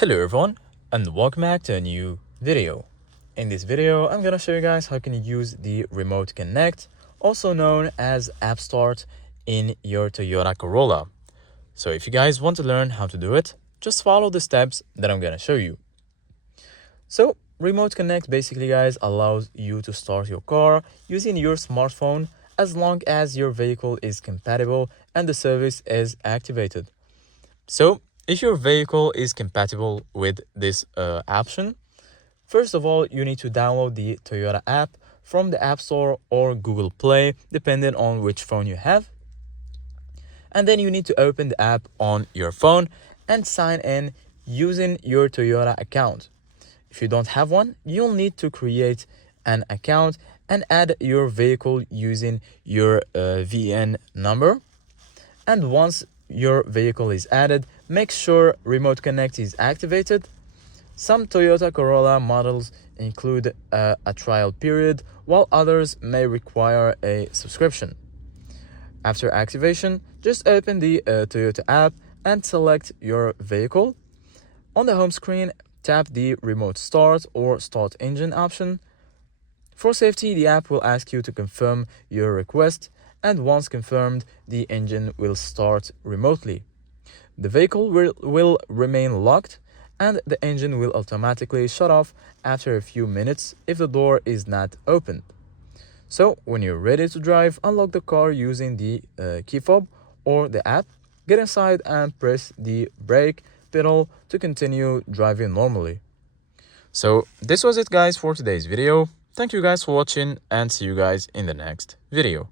Hello everyone and welcome back to a new video. In this video, I'm gonna show you guys how you can use the Remote Connect, also known as App Start, in your Toyota Corolla. So if you guys want to learn how to do it, just follow the steps that I'm gonna show you. So Remote Connect basically guys allows you to start your car using your smartphone as long as your vehicle is compatible and the service is activated. So if your vehicle is compatible with this option, first of all, you need to download the Toyota app from the App Store or Google Play, depending on which phone you have. And then you need to open the app on your phone and sign in using your Toyota account. If you don't have one, you'll need to create an account and add your vehicle using your VN number. And once your vehicle is added, make sure Remote Connect is activated. Some Toyota Corolla models include a trial period, while others may require a subscription. After activation, just open the Toyota app and select your vehicle. On the home screen, tap the Remote Start or Start Engine option. For safety, the app will ask you to confirm your request, and once confirmed, the engine will start remotely. The vehicle will remain locked, and the engine will automatically shut off after a few minutes if the door is not opened. So when you're ready to drive, unlock the car using the key fob or the app, get inside and press the brake pedal to continue driving normally. So this was it guys for today's video. Thank you guys for watching and see you guys in the next video.